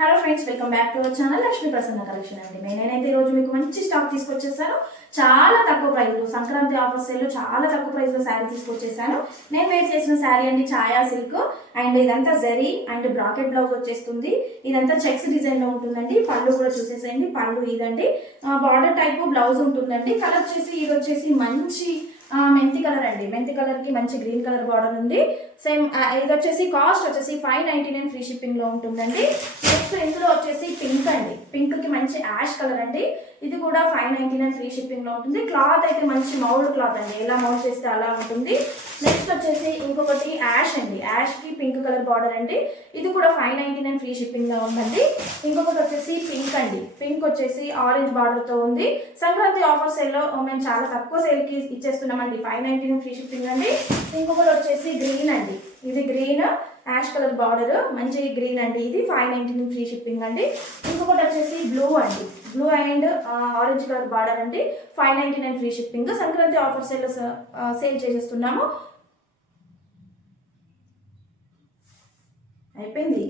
Hello friends, welcome back to our channel Lakshmi Prasanna collection అండి. నేనైతే ఈరోజు మీకు మంచి స్టాక్ తీసుకొచ్చేసాను. చాలా తక్కువ ప్రైస్లో సంక్రాంతి ఆఫర్ సేల్లో చాలా తక్కువ ప్రైస్లో శారీ తీసుకొచ్చేసాను. నేను వేర్ చేసిన శారీ అండి ఛాయా సిల్క్. అండ్ ఇదంతా జరీ అండ్ బ్రాకెట్ బ్లౌజ్ వచ్చేస్తుంది. ఇదంతా చెక్స్ డిజైన్లో ఉంటుందండి. పళ్ళు కూడా చూసేసేయండి. పళ్ళు ఇదండి బార్డర్ టైప్ బ్లౌజ్ ఉంటుందండి. కలర్ వచ్చేసి ఇది వచ్చేసి మంచి మెంతి కలర్ అండి. మెంతి కలర్ కి మంచి గ్రీన్ కలర్ బార్డర్ ఉంది. సేమ్ ఇది వచ్చేసి కాస్ట్ వచ్చేసి 599 ఫ్రీ షిప్పింగ్ లో ఉంటుందండి. నెక్స్ట్ ఇందులో వచ్చేసి పింక్ అండి. పింక్ కి మంచి యాష్ కలర్ అండి. ఇది కూడా 599 ఫ్రీ షిప్పింగ్ లో ఉంటుంది. క్లాత్ అయితే మంచి మౌల్డ్ క్లాత్ అండి. ఎలా మౌల్డ్ చేస్తే అలా ఉంటుంది. నెక్స్ట్ వచ్చేసి ఇంకొకటి యాష్ అండి. యాష్ కి పింక్ కలర్ బార్డర్ అండి. ఇది కూడా 599 ఫ్రీ షిప్పింగ్ లో ఉందండి. ఇంకొకటి వచ్చేసి పింక్ అండి. పింక్ వచ్చేసి ఆరెంజ్ బార్డర్ తో ఉంది. సంక్రాంతి ఆఫర్ సేల్ లో మేము చాలా తక్కువ సేల్ కి ఇచ్చేస్తున్నామండి. 599 ఫ్రీ షిప్పింగ్ అండి. ఇంకొకటి వచ్చేసి గ్రీన్ అండి. ఇది గ్రీన్ యాష్ కలర్ బార్డర్ మంచి గ్రీన్ అండి. ఇది 599 ఫ్రీ షిప్పింగ్ అండి. ఇంకొకటి వచ్చేసి బ్లూ అండి. Blue and orange colour border అండి. 599 free shipping. Sankranti offer sale చేసేస్తున్నాము. అయిపోయింది.